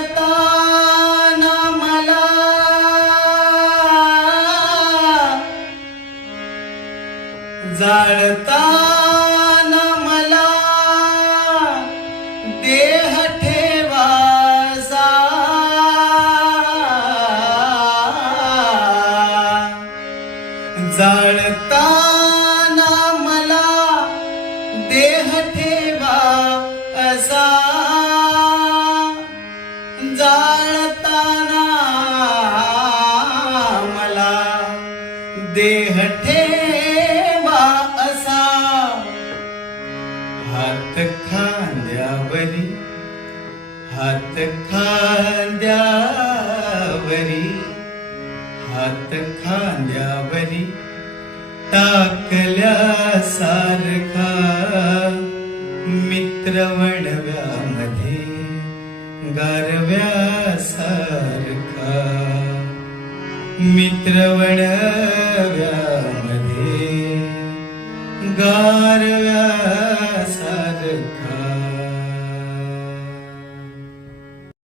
जाळताना मला जाळताना मला देह ठेवासा जाळताना मला देह ठेवा असा जाळताना मला देह ठेवा असा. हात खांद्यावरी हात खांद्यावरी हात खांद्यावरी टाकल्या सारखा मित्र वणव्यामध्ये गारव्या मित्र वणव्यामध्ये गारव्या